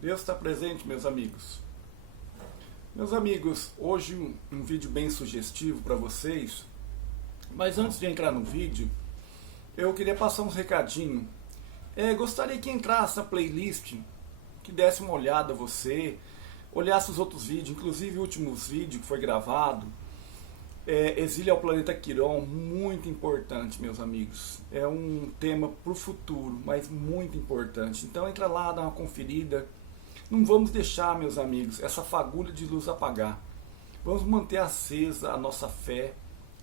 Deus está presente, meus amigos. Meus amigos, hoje um vídeo bem sugestivo para vocês. Mas antes de entrar no vídeo, eu queria passar uns recadinhos. Gostaria que entrasse na playlist, que desse uma olhada a você, olhasse os outros vídeos, inclusive o último vídeo que foi gravado. Exílio ao Planeta Quiron, muito importante, meus amigos. É um tema para o futuro, mas muito importante. Então entra lá, dá uma conferida. Não vamos deixar, meus amigos, essa fagulha de luz apagar. Vamos manter acesa a nossa fé,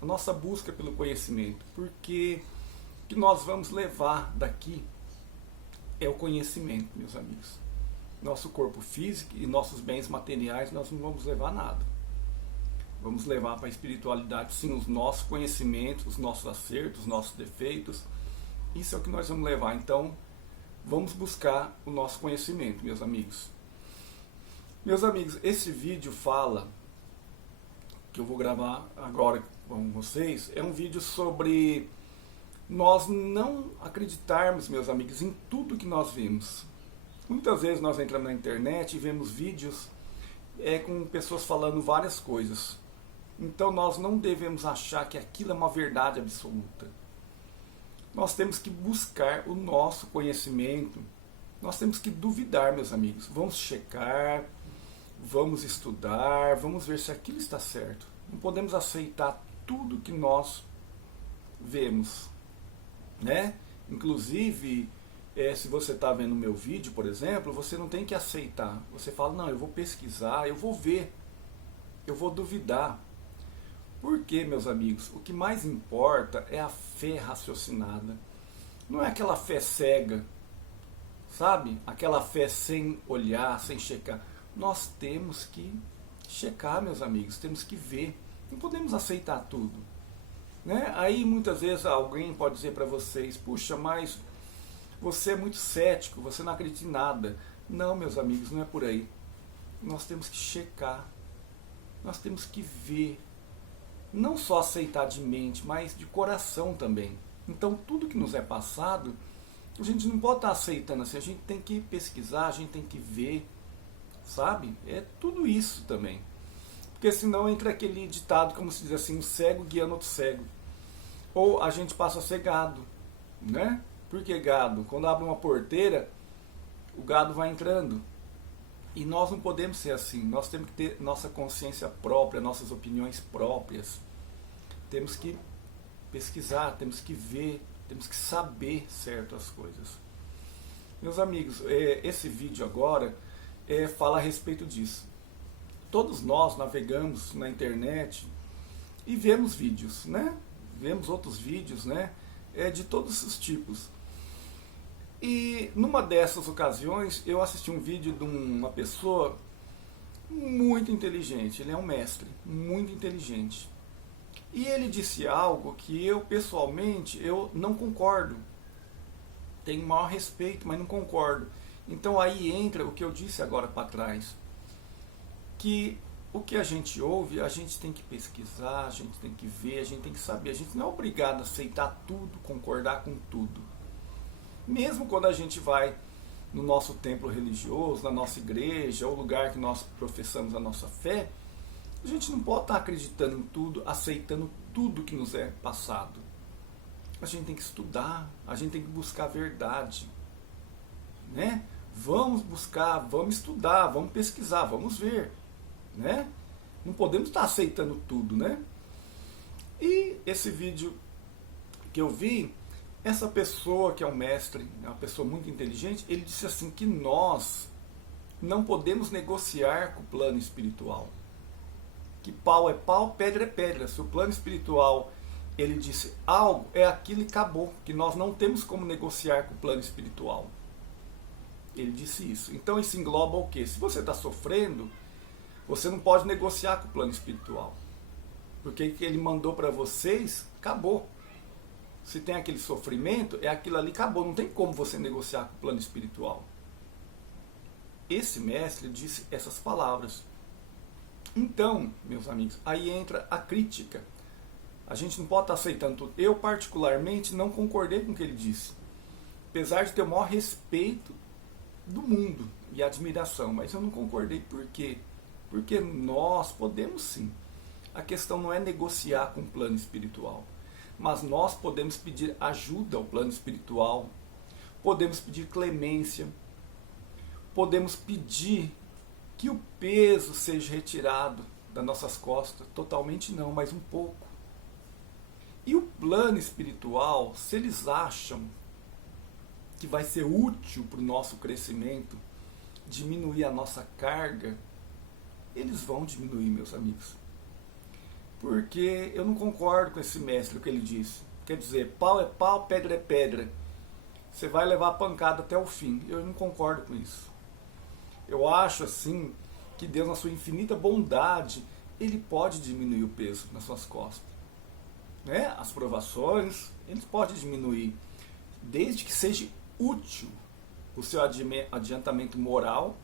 a nossa busca pelo conhecimento, porque o que nós vamos levar daqui é o conhecimento, meus amigos. Nosso corpo físico e nossos bens materiais nós não vamos levar nada. Vamos levar para a espiritualidade, sim, os nossos conhecimentos, os nossos acertos, os nossos defeitos. Isso é o que nós vamos levar. Então, vamos buscar o nosso conhecimento, meus amigos. Meus amigos, esse vídeo fala, que eu vou gravar agora com vocês, é um vídeo sobre nós não acreditarmos, meus amigos, em tudo que nós vemos. Muitas vezes nós entramos na internet e vemos vídeos com pessoas falando várias coisas. Então nós não devemos achar que aquilo é uma verdade absoluta. Nós temos que buscar o nosso conhecimento. Nós temos que duvidar, meus amigos. Vamos checar, vamos estudar, vamos ver se aquilo está certo. Não podemos aceitar tudo que nós vemos, né? Inclusive, se você está vendo o meu vídeo, por exemplo, você não tem que aceitar. Você fala, não, eu vou pesquisar, eu vou ver, eu vou duvidar. Porque, meus amigos, o que mais importa é a fé raciocinada. Não é aquela fé cega, sabe? Aquela fé sem olhar, sem checar. Nós temos que checar, meus amigos, temos que ver. Não podemos aceitar tudo, né? Aí muitas vezes alguém pode dizer para vocês, puxa, mas você é muito cético, você não acredita em nada. Não, meus amigos, não é por aí. Nós temos que checar, nós temos que ver. Não só aceitar de mente, mas de coração também. Então tudo que nos é passado, a gente não pode estar aceitando assim, a gente tem que pesquisar, a gente tem que ver, sabe? É tudo isso também. Porque senão entra aquele ditado, como se diz assim, um cego guiando outro cego. Ou a gente passa a ser gado, né? Por que gado? Quando abre uma porteira, o gado vai entrando. E nós não podemos ser assim. Nós temos que ter nossa consciência própria, nossas opiniões próprias. Temos que pesquisar, temos que ver, temos que saber certas coisas. Meus amigos, esse vídeo agora fala a respeito disso. Todos nós navegamos na internet e vemos vídeos, né? Vemos outros vídeos, né? De todos os tipos. E numa dessas ocasiões eu assisti um vídeo de uma pessoa muito inteligente. Ele é um mestre, muito inteligente. E ele disse algo que eu pessoalmente eu não concordo. Tenho o maior respeito, mas não concordo. Então aí entra o que eu disse agora para trás. Que o que a gente ouve, a gente tem que pesquisar, a gente tem que ver, a gente tem que saber. A gente não é obrigado a aceitar tudo, concordar com tudo. Mesmo quando a gente vai no nosso templo religioso, na nossa igreja, ou lugar que nós professamos a nossa fé, a gente não pode estar acreditando em tudo, aceitando tudo que nos é passado. A gente tem que estudar, a gente tem que buscar a verdade, né? Vamos buscar, vamos estudar, vamos pesquisar, vamos ver, né? Não podemos estar aceitando tudo, né? E esse vídeo que eu vi, essa pessoa que é um mestre, é uma pessoa muito inteligente, ele disse assim que nós não podemos negociar com o plano espiritual. Que pau é pau, pedra é pedra. Se o plano espiritual, ele disse algo, é aquilo e acabou. Que nós não temos como negociar com o plano espiritual. Ele disse isso. Então isso engloba o quê? Se você está sofrendo, você não pode negociar com o plano espiritual. Porque o que ele mandou para vocês, acabou. Se tem aquele sofrimento, é aquilo ali, acabou. Não tem como você negociar com o plano espiritual. Esse mestre disse essas palavras. Então, meus amigos, aí entra a crítica. A gente não pode estar aceitando tudo. Eu, particularmente, não concordei com o que ele disse. Apesar de ter o maior respeito do mundo e admiração, mas eu não concordei. Por quê? Porque nós podemos sim. A questão não é negociar com o plano espiritual, mas nós podemos pedir ajuda ao plano espiritual, podemos pedir clemência, podemos pedir que o peso seja retirado das nossas costas. Totalmente não, mas um pouco. E o plano espiritual, se eles acham que vai ser útil para o nosso crescimento, diminuir a nossa carga, eles vão diminuir, meus amigos. Porque eu não concordo com esse mestre, o que ele disse. Quer dizer, pau é pau, pedra é pedra. Você vai levar a pancada até o fim. Eu não concordo com isso. Eu acho assim que Deus, na sua infinita bondade, Ele pode diminuir o peso nas suas costas. Né? As provações, Ele pode diminuir, desde que seja útil o seu adiantamento moral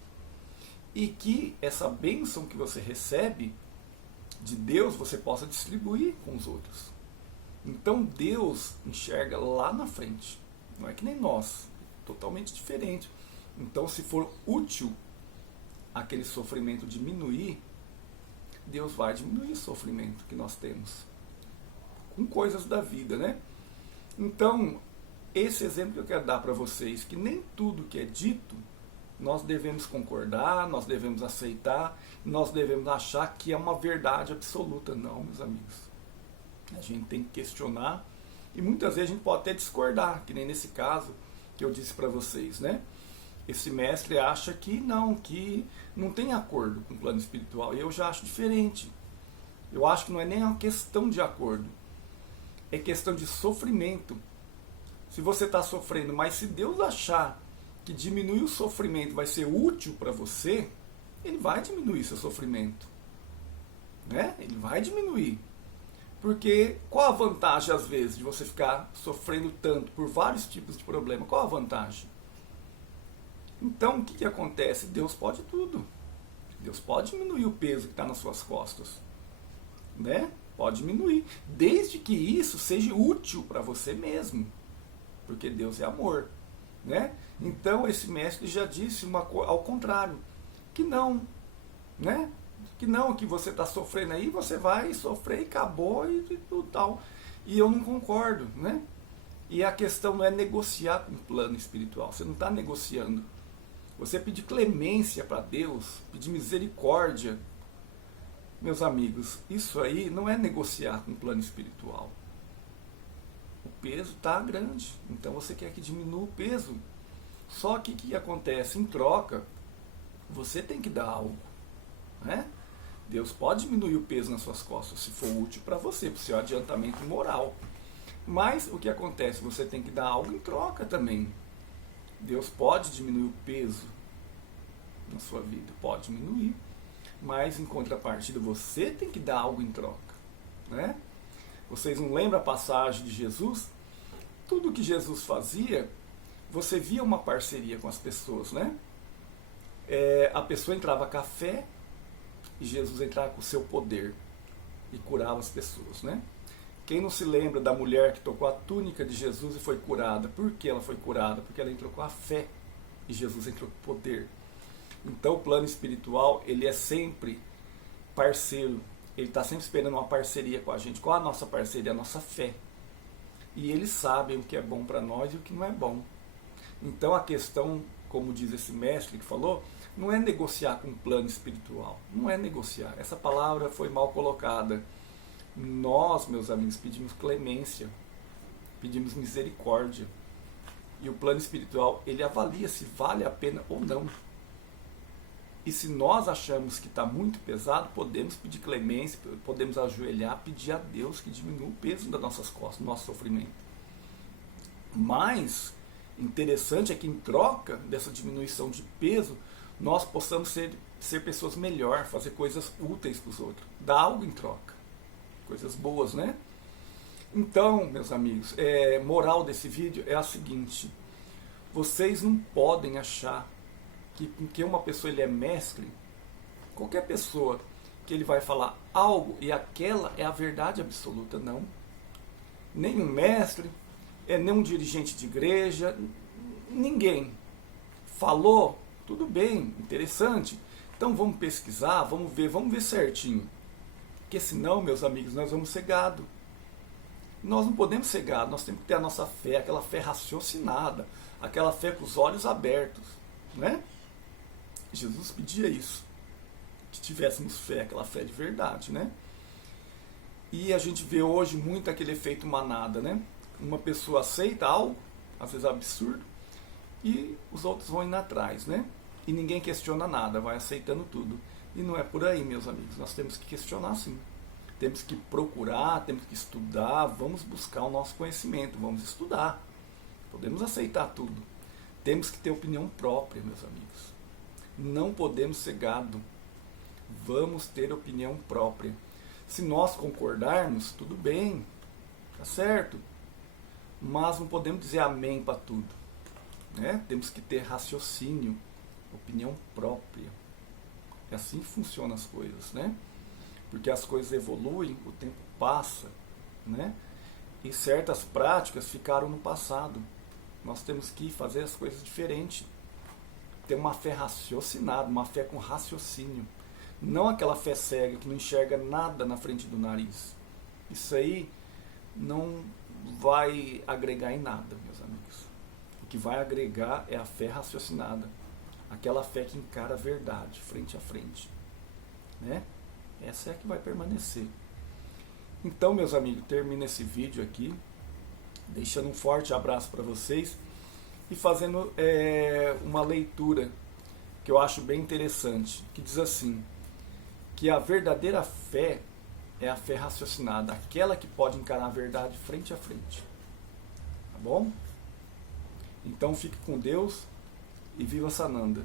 e que essa bênção que você recebe de Deus você possa distribuir com os outros. Então Deus enxerga lá na frente. Não é que nem nós, totalmente diferente. Então, se for útil aquele sofrimento diminuir, Deus vai diminuir o sofrimento que nós temos com coisas da vida, né? Então, esse exemplo que eu quero dar para vocês, que nem tudo que é dito nós devemos concordar, nós devemos aceitar, nós devemos achar que é uma verdade absoluta. Não, meus amigos. A gente tem que questionar e muitas vezes a gente pode até discordar, que nem nesse caso que eu disse para vocês, né? Esse mestre acha que não tem acordo com o plano espiritual. E eu já acho diferente. Eu acho que não é nem uma questão de acordo. É questão de sofrimento. Se você está sofrendo, mas se Deus achar que diminuir o sofrimento vai ser útil para você, Ele vai diminuir seu sofrimento. Né? Ele vai diminuir. Porque qual a vantagem, às vezes, de você ficar sofrendo tanto por vários tipos de problema? Qual a vantagem? Então, o que acontece? Deus pode tudo. Deus pode diminuir o peso que está nas suas costas. Né? Pode diminuir. Desde que isso seja útil para você mesmo. Porque Deus é amor. Né? Então, esse mestre já disse ao contrário. Que não. Né? Que não, que você está sofrendo aí, você vai sofrer e acabou e tudo tal. E eu não concordo. Né? E a questão não é negociar com o plano espiritual. Você não está negociando. Você pedir clemência para Deus, pedir misericórdia, meus amigos, isso aí não é negociar com o plano espiritual. O peso está grande, então você quer que diminua o peso. Só que o que acontece? Em troca, você tem que dar algo. Né? Deus pode diminuir o peso nas suas costas, se for útil para você, para o seu adiantamento moral. Mas o que acontece? Você tem que dar algo em troca também. Deus pode diminuir o peso na sua vida, pode diminuir, mas em contrapartida você tem que dar algo em troca. Né? Vocês não lembram a passagem de Jesus? Tudo que Jesus fazia, você via uma parceria com as pessoas. Né? A pessoa entrava com a fé e Jesus entrava com o seu poder e curava as pessoas. Né? Quem não se lembra da mulher que tocou a túnica de Jesus e foi curada? Por que ela foi curada? Porque ela entrou com a fé e Jesus entrou com poder. Então o plano espiritual, ele é sempre parceiro. Ele está sempre esperando uma parceria com a gente. Qual a nossa parceria? A nossa fé. E eles sabem o que é bom para nós e o que não é bom. Então a questão, como diz esse mestre que falou, não é negociar com o plano espiritual. Não é negociar. Essa palavra foi mal colocada. Nós, meus amigos, pedimos clemência, pedimos misericórdia. E o plano espiritual, ele avalia se vale a pena ou não. E se nós achamos que está muito pesado, podemos pedir clemência, podemos ajoelhar, pedir a Deus que diminua o peso das nossas costas, do nosso sofrimento. Mas, interessante é que em troca dessa diminuição de peso, nós possamos ser pessoas melhores, fazer coisas úteis para os outros, dar algo em troca. Coisas boas, né? Então, meus amigos, moral desse vídeo é a seguinte: vocês não podem achar que porque uma pessoa ele é mestre, qualquer pessoa que ele vai falar algo e aquela é a verdade absoluta. Não. Nenhum mestre, nem um dirigente de igreja, ninguém falou, tudo bem, interessante. Então vamos pesquisar, vamos ver certinho. Porque senão, meus amigos, nós vamos ser gado. Nós não podemos ser gado, nós temos que ter a nossa fé, aquela fé raciocinada, aquela fé com os olhos abertos, né? Jesus pedia isso, que tivéssemos fé, aquela fé de verdade, né? E a gente vê hoje muito aquele efeito manada, né? Uma pessoa aceita algo, às vezes absurdo, e os outros vão indo atrás, né? E ninguém questiona nada, vai aceitando tudo. E não é por aí, meus amigos, nós temos que questionar sim. Temos que procurar, temos que estudar, vamos buscar o nosso conhecimento, vamos estudar. Podemos aceitar tudo. Temos que ter opinião própria, meus amigos. Não podemos ser gado. Vamos ter opinião própria. Se nós concordarmos, tudo bem, tá certo. Mas não podemos dizer amém para tudo, né? Temos que ter raciocínio, opinião própria. É assim que funcionam as coisas, né? Porque as coisas evoluem, o tempo passa, né? E certas práticas ficaram no passado. Nós temos que fazer as coisas diferentes. Ter uma fé raciocinada, uma fé com raciocínio. Não aquela fé cega que não enxerga nada na frente do nariz. Isso aí não vai agregar em nada, meus amigos. O que vai agregar é a fé raciocinada. Aquela fé que encara a verdade, frente a frente, né? Essa é a que vai permanecer. Então, meus amigos, termino esse vídeo aqui, deixando um forte abraço para vocês e fazendo uma leitura que eu acho bem interessante, que diz assim, que a verdadeira fé é a fé raciocinada, aquela que pode encarar a verdade frente a frente. Tá bom? Então fique com Deus e viva Sananda.